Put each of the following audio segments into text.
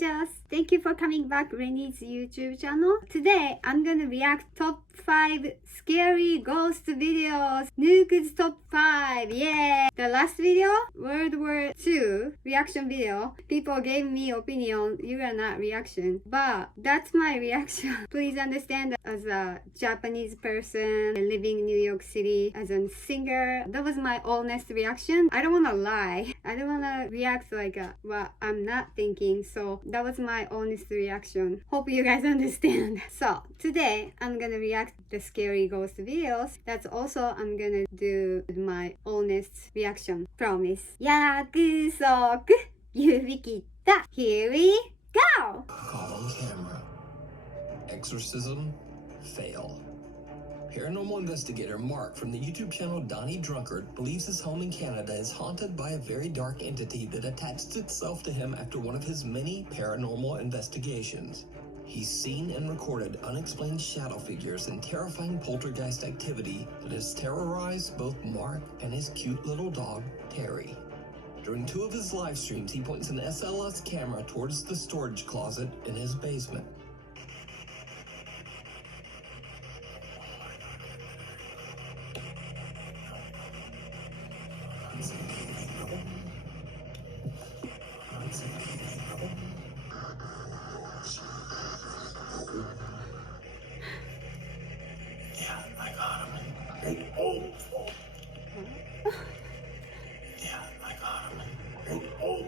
strangers! Thank you for coming back Rennie's YouTube channel. Today, I'm gonna react top 5 scary ghost videos. Nuke's top 5, yay! The last video, World War II reaction video. People gave me opinion, you are not reaction. But that's my reaction. Please understand as a Japanese person living in New York City, as a singer, that was my honest reaction. I don't wanna lie. I don't wanna react like what I'm not thinking. So that was my honest reaction. Hope you guys understand. So today I'm gonna react the scary ghost videos. That's also I'm gonna do my honest reaction. Promise. 約束指切った Here we go! Caught on camera. Exorcism fail. Paranormal investigator Mark from the YouTube channel Donnie Drunkard believes his home in Canada is haunted by a very dark entity that attached itself to him after one of his many paranormal investigations. He's seen and recorded unexplained shadow figures and terrifying poltergeist activity that has terrorized both Mark and his cute little dog, Terry. During two of his live streams, he points an SLS camera towards the storage closet in his basement. Yeah, I got him. Oh. Yeah, I got him. Oh.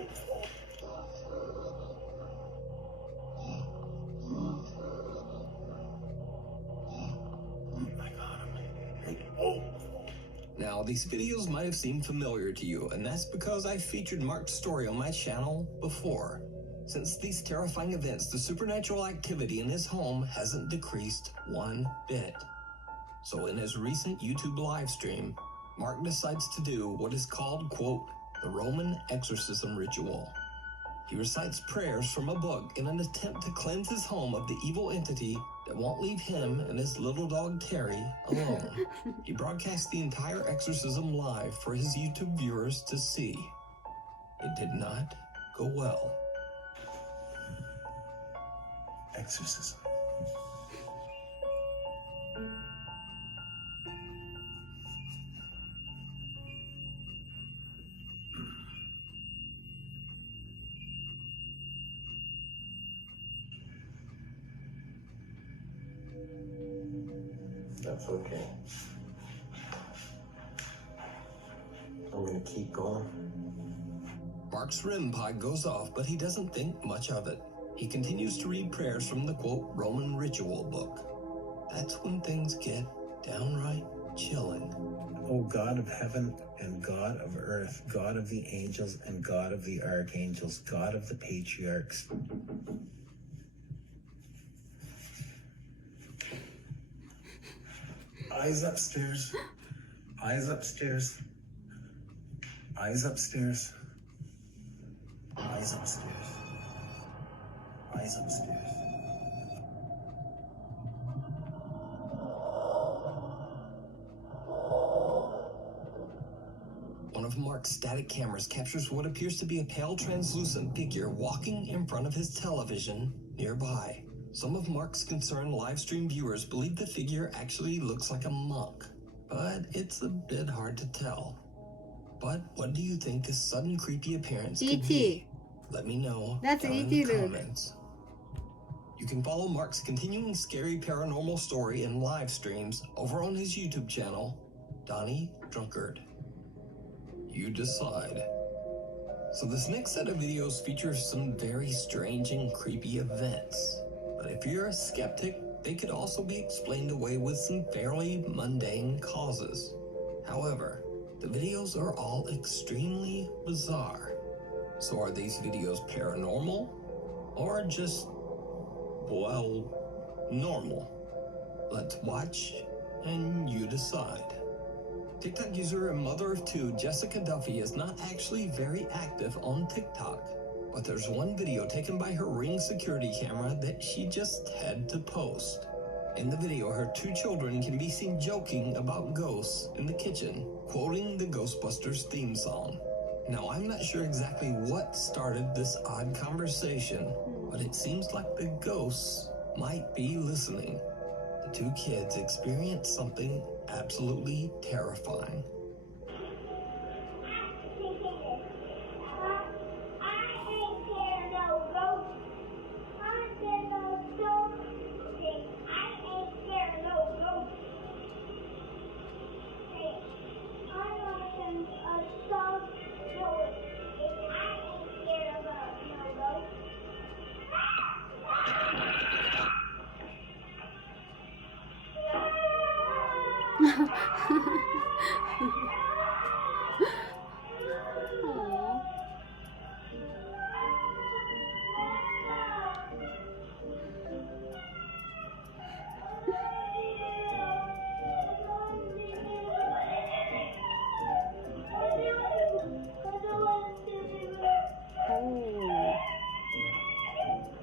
I got him. Oh. Now, these videos might have seemed familiar to you, and that's because I featured Mark's story on my channel before. Since these terrifying events, the supernatural activity in his home hasn't decreased one bit. So in his recent YouTube live stream, Mark decides to do what is called, quote, the Roman exorcism ritual. He recites prayers from a book in an attempt to cleanse his home of the evil entity that won't leave him and his little dog Terry alone. He broadcasts the entire exorcism live for his YouTube viewers to see. It did not go well. Exorcism. That's okay. I'm gonna keep going. Mark's REM pod goes off, but he doesn't think much of it. He continues to read prayers from the, quote, Roman ritual book. That's when things get downright chilling. O God of heaven and God of earth, God of the angels and God of the archangels, God of the patriarchs. Eyes upstairs. Eyes upstairs. Eyes upstairs. Eyes upstairs. Eyes upstairs. One of Mark's static cameras captures what appears to be a pale translucent figure walking in front of his television nearby. Some of Mark's concerned live stream viewers believe the figure actually looks like a monk, but it's a bit hard to tell. But what do you think this sudden creepy appearance could be? Let me know That's down in E.T. the comments. You can follow Mark's continuing scary paranormal story and live streams over on his YouTube channel, Donnie Drunkard. You decide. So this next set of videos features some very strange and creepy events. But if you're a skeptic, they could also be explained away with some fairly mundane causes. However, the videos are all extremely bizarre. So are these videos paranormal? Or just, well, normal? Let's watch and you decide. TikTok user and mother of two Jessica Duffy is not actually very active on TikTok. But there's one video taken by her Ring security camera that she just had to post. In the video, her two children can be seen joking about ghosts in the kitchen, quoting the Ghostbusters theme song. Now, I'm not sure exactly what started this odd conversation, but it seems like the ghosts might be listening. The two kids experienced something absolutely terrifying.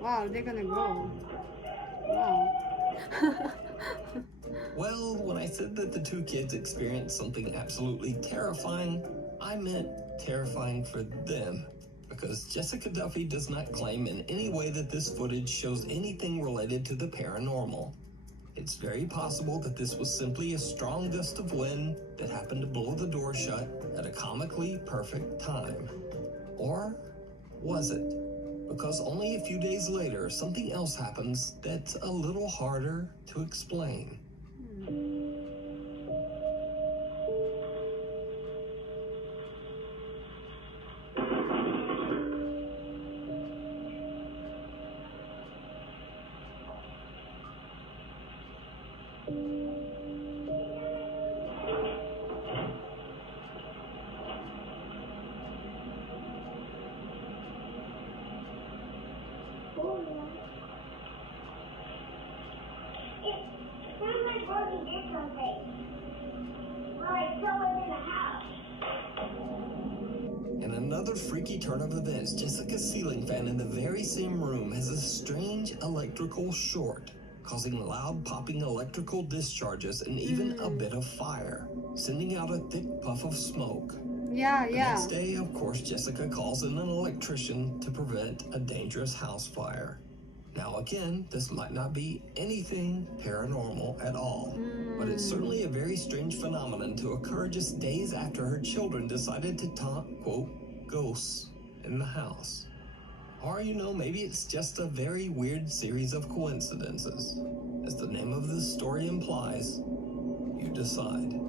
Wow, they're gonna go. Wow. Well, when I said that the two kids experienced something absolutely terrifying, I meant terrifying for them. Because Jessica Duffy does not claim in any way that this footage shows anything related to the paranormal. It's very possible that this was simply a strong gust of wind that happened to blow the door shut at a comically perfect time. Or was it? Because only a few days later, something else happens that's a little harder to explain. In another freaky turn of events, Jessica's ceiling fan in the very same room has a strange electrical short, causing loud popping electrical discharges and even a bit of fire, sending out a thick puff of smoke. Yeah. The next day, of course, Jessica calls in an electrician to prevent a dangerous house fire. Now again, this might not be anything paranormal at all, but it's certainly a very strange phenomenon to occur just days after her children decided to taunt, quote, ghosts in the house. Or, maybe it's just a very weird series of coincidences. As the name of this story implies, you decide.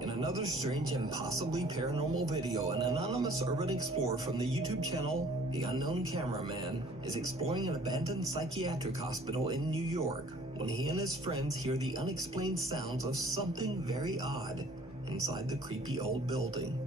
In another strange and possibly paranormal video, an anonymous urban explorer from the YouTube channel The Unknown Cameraman is exploring an abandoned psychiatric hospital in New York when he and his friends hear the unexplained sounds of something very odd inside the creepy old building.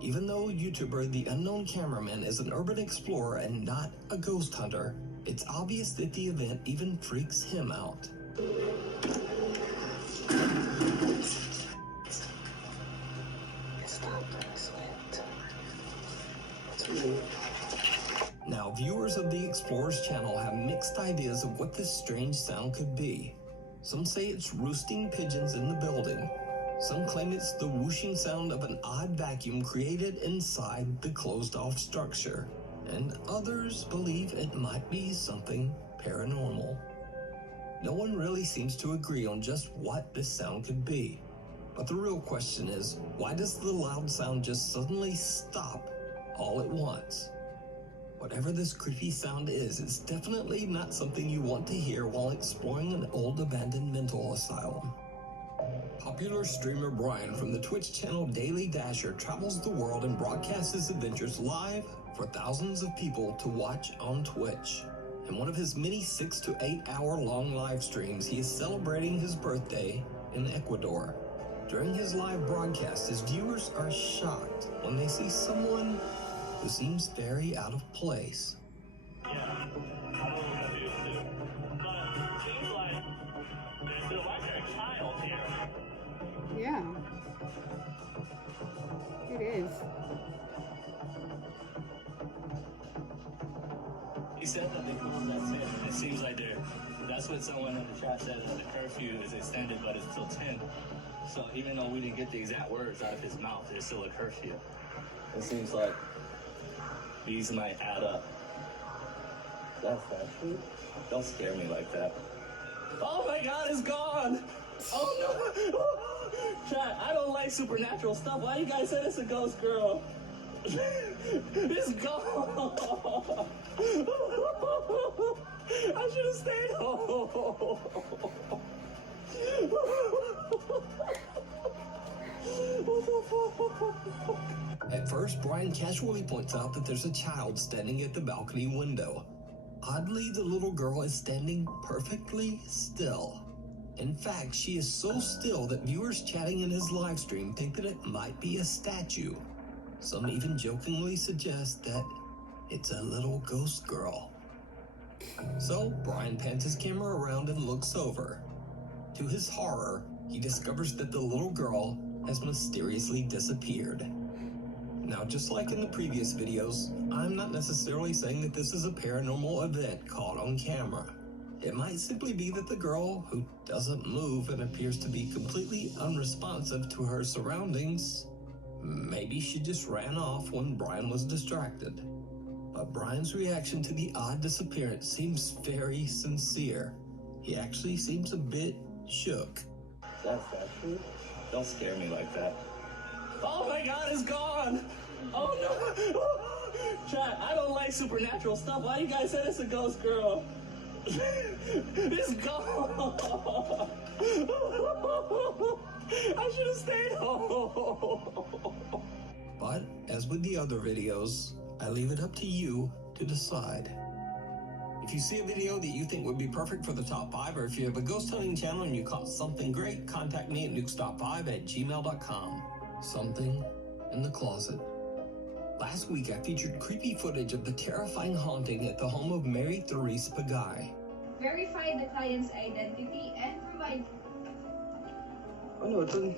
Even though YouTuber The Unknown Cameraman is an urban explorer and not a ghost hunter, it's obvious that the event even freaks him out. Now, viewers of the Explorer's channel have mixed ideas of what this strange sound could be. Some say it's roosting pigeons in the building. Some claim it's the whooshing sound of an odd vacuum created inside the closed-off structure. And others believe it might be something paranormal. No one really seems to agree on just what this sound could be. But the real question is, why does the loud sound just suddenly stop all at once? Whatever this creepy sound is, it's definitely not something you want to hear while exploring an old abandoned mental asylum. Popular streamer Brian from the Twitch channel Daily Dasher travels the world and broadcasts his adventures live for thousands of people to watch on Twitch. In one of his many 6 to 8 hour long live streams, he is celebrating his birthday in Ecuador. During his live broadcast, his viewers are shocked when they see someone who seems very out of place. Yeah, I'm a little confused too. But it seems like there's like a child here. Yeah. It is. He said that they closed at 10. It seems like that's what someone in the chat said, that the curfew is extended, but it's till 10. So even though we didn't get the exact words out of his mouth, there's still a curfew. It seems like these might add up. That's true. Don't scare me like that. Oh my God, it's gone! Oh no! Chat, I don't like supernatural stuff. Why you guys said it's a ghost girl? It's gone! I should have stayed home. At first, Brian casually points out that there's a child standing at the balcony window. Oddly, the little girl is standing perfectly still. In fact, she is so still that viewers chatting in his live stream think that it might be a statue. Some even jokingly suggest that it's a little ghost girl. So, Brian pans his camera around and looks over. To his horror, he discovers that the little girl has mysteriously disappeared. Now, just like in the previous videos, I'm not necessarily saying that this is a paranormal event caught on camera. It might simply be that the girl, who doesn't move and appears to be completely unresponsive to her surroundings, maybe she just ran off when Brian was distracted. But Brian's reaction to the odd disappearance seems very sincere. He actually seems a bit shook. That's true. Don't scare me like that. Oh my God, it's gone! Oh no! Chat, I don't like supernatural stuff. Why you guys said it's a ghost girl? It's gone! I should have stayed home. But, as with the other videos, I leave it up to you to decide. If you see a video that you think would be perfect for the top 5, or if you have a ghost hunting channel and you caught something great, contact me at nukestop5@gmail.com. Something in the closet. Last week, I featured creepy footage of the terrifying haunting at the home of Mary Therese Pagay. Verify the client's identity and provide... Ano ito?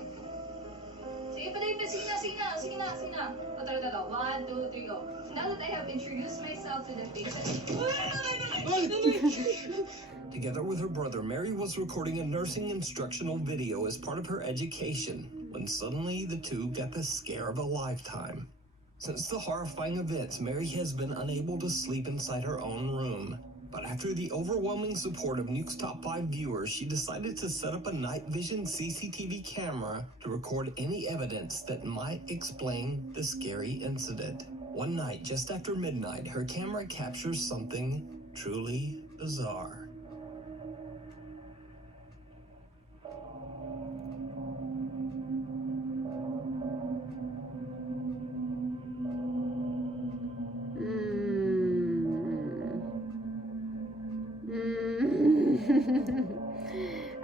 Sige pa tayo, sige na. O, tara. 1, 2, 3, go. Now that I have introduced myself to the patient... Together with her brother, Mary was recording a nursing instructional video as part of her education, when suddenly the two got the scare of a lifetime. Since the horrifying events, Mary has been unable to sleep inside her own room. But after the overwhelming support of Nuke's Top 5 viewers, she decided to set up a night vision CCTV camera to record any evidence that might explain the scary incident. One night, just after midnight, her camera captures something truly bizarre.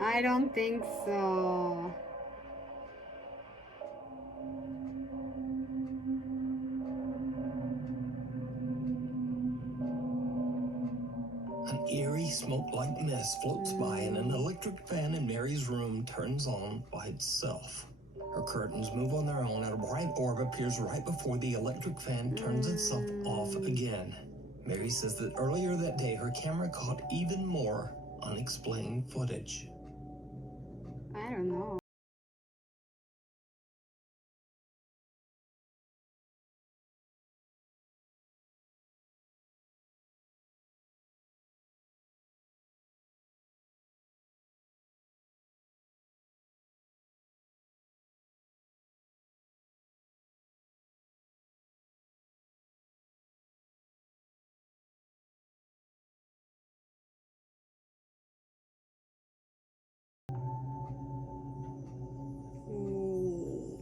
I don't think so. An eerie smoke-like mist floats by and an electric fan in Mary's room turns on by itself. Her curtains move on their own and a bright orb appears right before the electric fan turns itself off again. Mary says that earlier that day her camera caught even more unexplained footage. I don't know.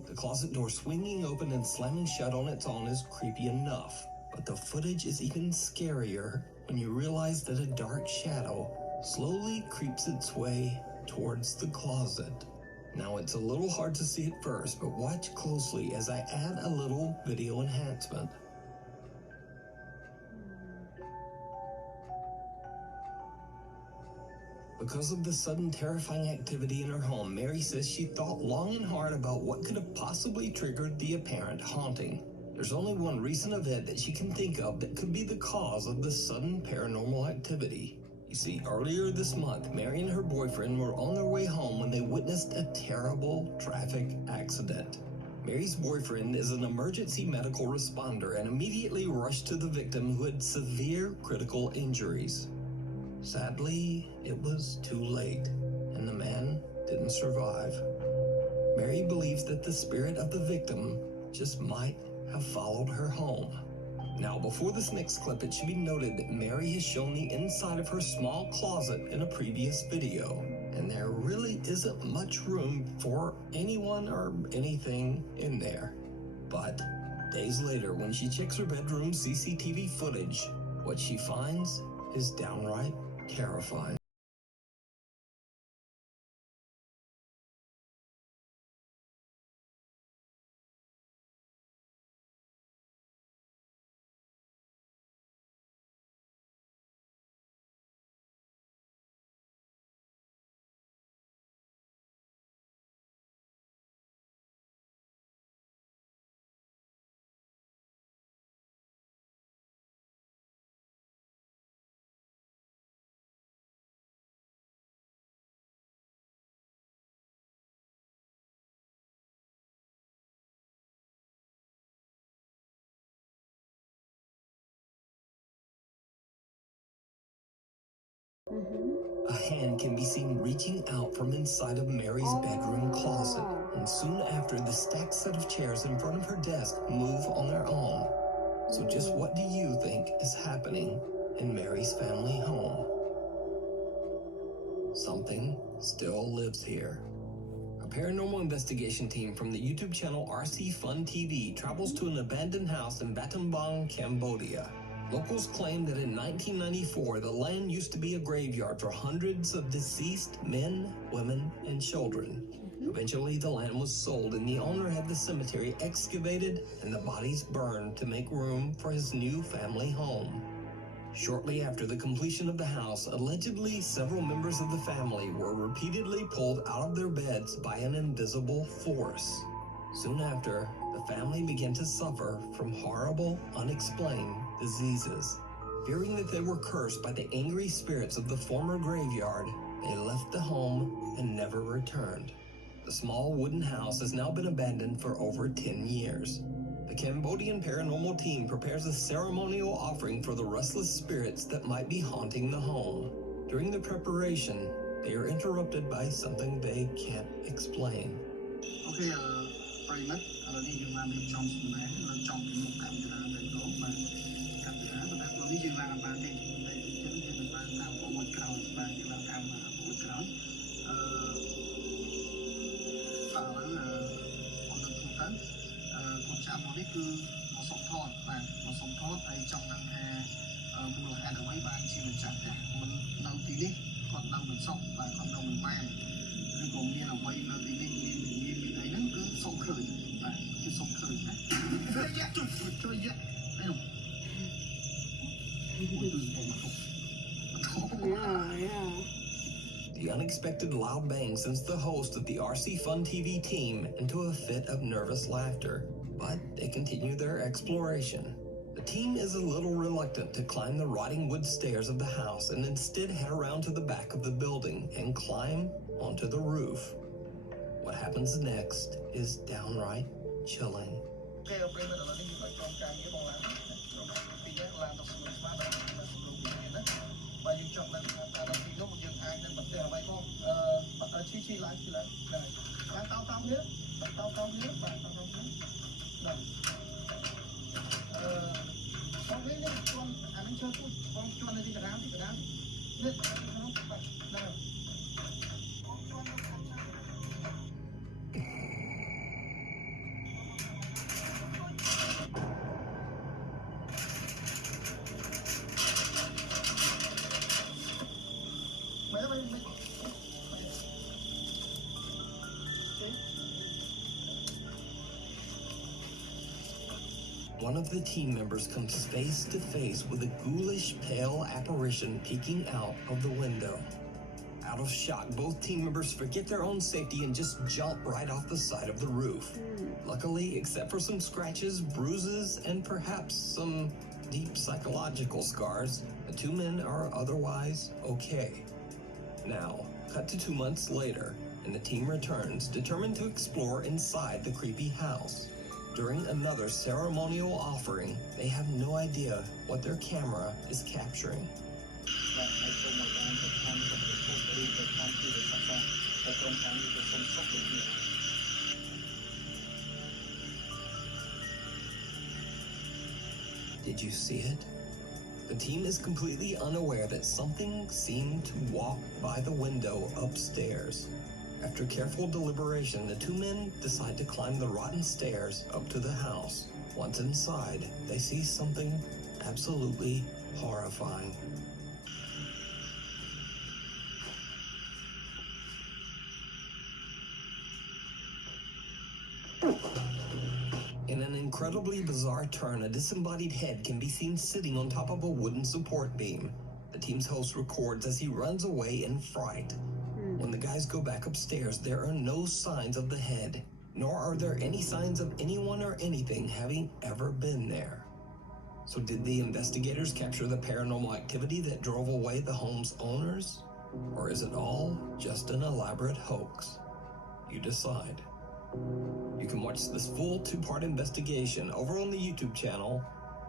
The closet door swinging open and slamming shut on its own is creepy enough, but the footage is even scarier when you realize that a dark shadow slowly creeps its way towards the closet. Now it's a little hard to see at first, but watch closely as I add a little video enhancement. Because of the sudden terrifying activity in her home, Mary says she thought long and hard about what could have possibly triggered the apparent haunting. There's only one recent event that she can think of that could be the cause of the sudden paranormal activity. You see, earlier this month, Mary and her boyfriend were on their way home when they witnessed a terrible traffic accident. Mary's boyfriend is an emergency medical responder and immediately rushed to the victim who had severe critical injuries. Sadly, it was too late, and the man didn't survive. Mary believes that the spirit of the victim just might have followed her home. Now, before this next clip, it should be noted that Mary has shown the inside of her small closet in a previous video, and there really isn't much room for anyone or anything in there. But days later, when she checks her bedroom CCTV footage, what she finds is downright terrifying. A hand can be seen reaching out from inside of Mary's bedroom closet, and soon after, the stacked set of chairs in front of her desk move on their own. So just what do you think is happening in Mary's family home? Something still lives here. A paranormal investigation team from the YouTube channel RC Fun TV travels to an abandoned house in Battambang, Cambodia. Locals claim that in 1994, the land used to be a graveyard for hundreds of deceased men, women, and children. Eventually, the land was sold and the owner had the cemetery excavated and the bodies burned to make room for his new family home. Shortly after the completion of the house, allegedly several members of the family were repeatedly pulled out of their beds by an invisible force. Soon after, the family began to suffer from horrible, unexplained diseases. Fearing that they were cursed by the angry spirits of the former graveyard, they left the home and never returned. The small wooden house has now been abandoned for over 10 years. The Cambodian paranormal team prepares a ceremonial offering for the restless spirits that might be haunting the home. During the preparation, they are interrupted by something they can't explain. Okay, very much. Đi làm được trong số này, trong cái một camera này đó mà camera và đặt vào video làm bạn thì chúng ta được bạn làm của một crowd và như là camera của một crowd. Và con được thu tấn, con chạm vào đấy cứ một sóng thọt hay trong năng hè mùa hè ở mấy bạn chỉ mình chạm để mình lâu tí đi, còn lâu mình sống và còn lâu mình bay. Cái cũng như là quay lâu tí đi mình thấy nó cứ sống khởi. The unexpected loud bang sends the host of the RC Fun TV team into a fit of nervous laughter, but they continue their exploration. The team is a little reluctant to climb the rotting wood stairs of the house and instead head around to the back of the building and climb onto the roof. What happens next is downright chilling. one of the team members comes face to face with a ghoulish, pale apparition peeking out of the window. Out of shock, both team members forget their own safety and just jump right off the side of the roof. Luckily, except for some scratches, bruises, and perhaps some deep psychological scars, the two men are otherwise okay. Now, cut to 2 months later, and the team returns, determined to explore inside the creepy house. During another ceremonial offering, they have no idea what their camera is capturing. Did you see it? The team is completely unaware that something seemed to walk by the window upstairs. After careful deliberation, the two men decide to climb the rotten stairs up to the house. Once inside, they see something absolutely horrifying. In an incredibly bizarre turn, a disembodied head can be seen sitting on top of a wooden support beam. The team's host records as he runs away in fright. When the guys go back upstairs, there are no signs of the head, nor are there any signs of anyone or anything having ever been there. So did the investigators capture the paranormal activity that drove away the home's owners? Or is it all just an elaborate hoax? You decide. You can watch this full 2-part investigation over on the YouTube channel,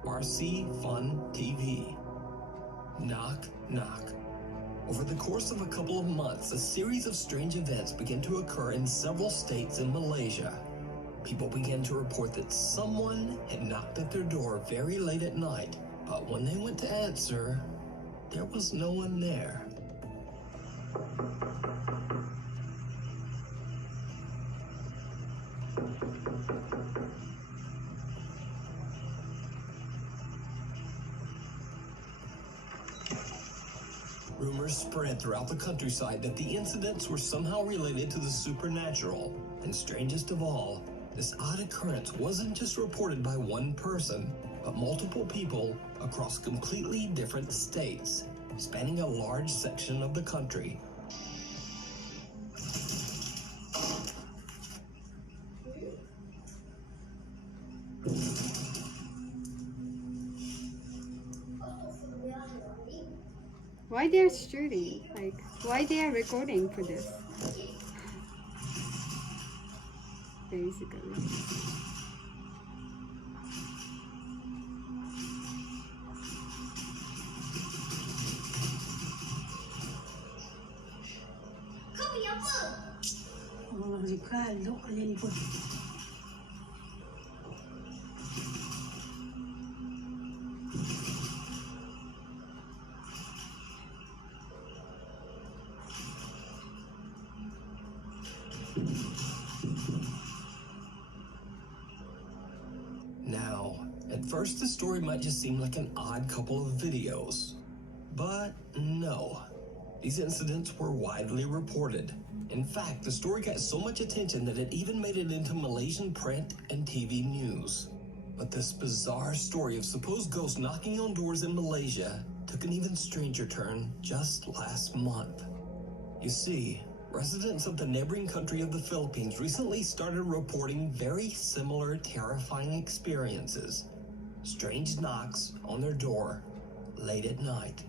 RC Fun TV. Knock, knock. Over the course of a couple of months, a series of strange events began to occur in several states in Malaysia. People began to report that someone had knocked at their door very late at night, but when they went to answer, there was no one there. Rumors spread throughout the countryside that the incidents were somehow related to the supernatural. And strangest of all, this odd occurrence wasn't just reported by one person, but multiple people across completely different states, spanning a large section of the country. Why they're shooting? Like, why they are recording for this? Basically. Now, at first the story might just seem like an odd couple of videos, but no. These incidents were widely reported. In fact, the story got so much attention that it even made it into Malaysian print and TV news. But this bizarre story of supposed ghosts knocking on doors in Malaysia took an even stranger turn just last month. You see, residents of the neighboring country of the Philippines recently started reporting very similar terrifying experiences. Strange knocks on their door late at night.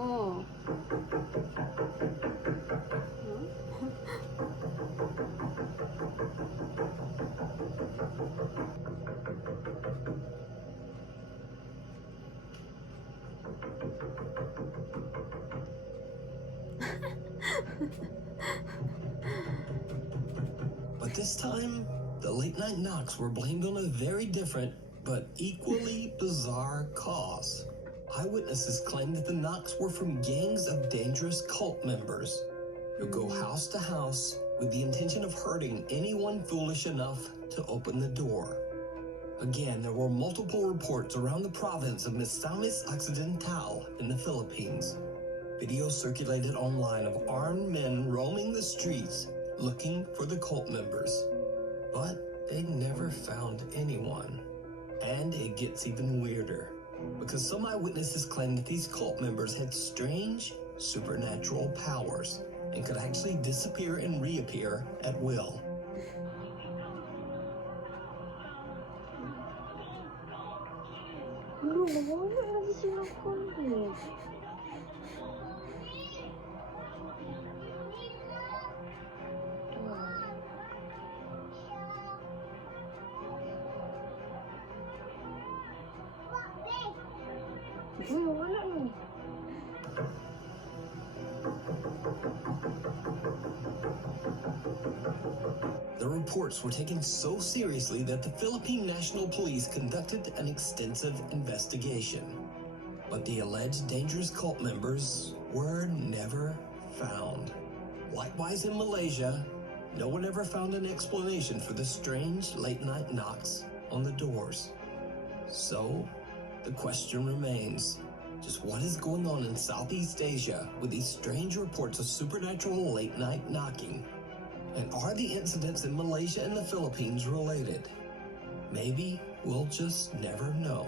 Oh. this time, the late night knocks were blamed on a very different but equally bizarre cause. Eyewitnesses claimed that the knocks were from gangs of dangerous cult members who go house to house with the intention of hurting anyone foolish enough to open the door. Again, there were multiple reports around the province of Misamis Occidental in the Philippines. Videos circulated online of armed men roaming the streets looking for the cult members. But they never found anyone. And it gets even weirder, because some eyewitnesses claim that these cult members had strange supernatural powers and could actually disappear and reappear at will. The reports were taken so seriously that the Philippine National Police conducted an extensive investigation. But the alleged dangerous cult members were never found. Likewise in Malaysia, no one ever found an explanation for the strange late-night knocks on the doors. So, the question remains, just what is going on in Southeast Asia with these strange reports of supernatural late-night knocking? And are the incidents in Malaysia and the Philippines related? Maybe we'll just never know.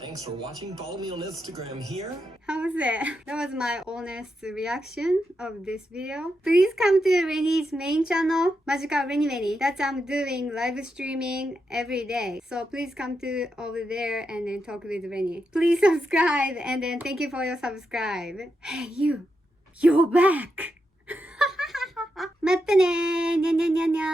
Thanks for watching. Follow me on Instagram here. How was it? That was my honest reaction of this video. Please come to Rennie's main channel, Magical Rennie Rennie. That's I'm doing live streaming every day. So please come to over there and then talk with Rennie. Please subscribe and then thank you for your subscribe. Hey you, you're back! またねーにゃにゃにゃにゃ